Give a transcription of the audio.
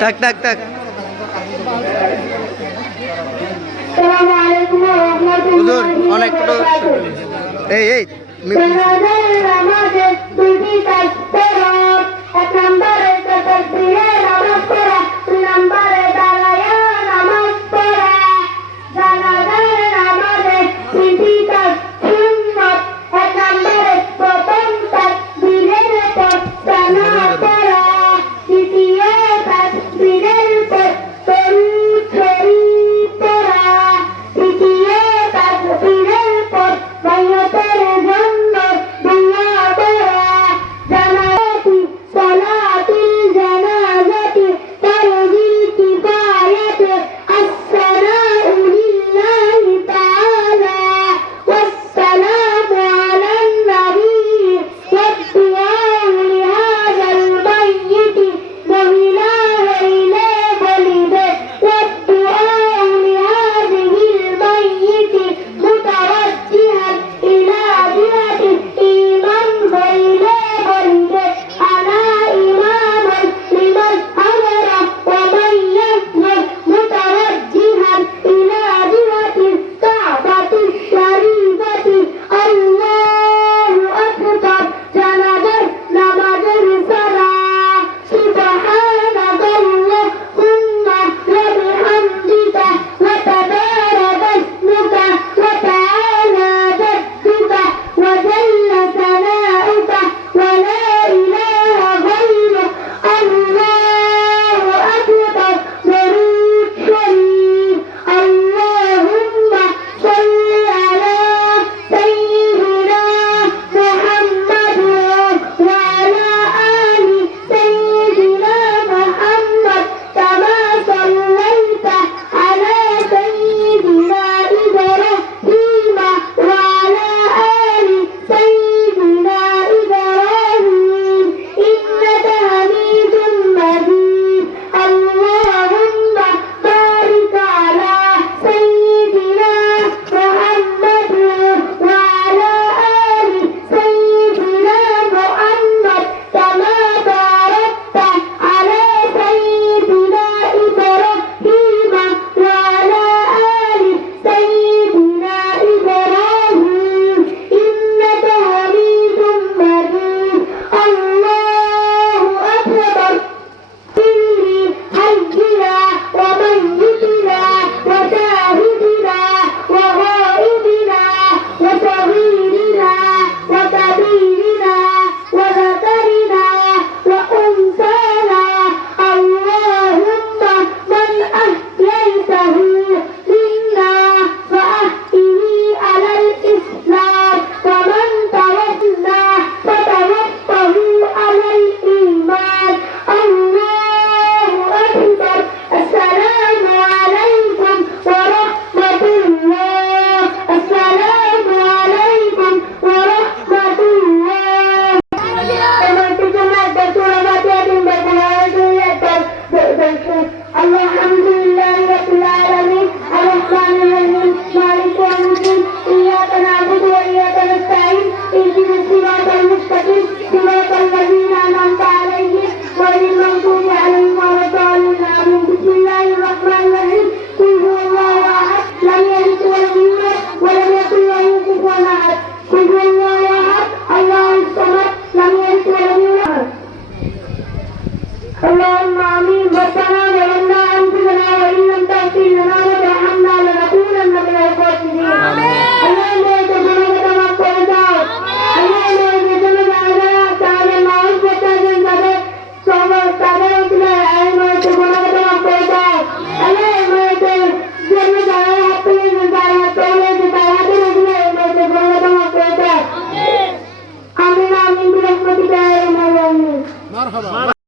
থাক থাক থাক। আসসালামু আলাইকুম হুজুর অনেক এই এই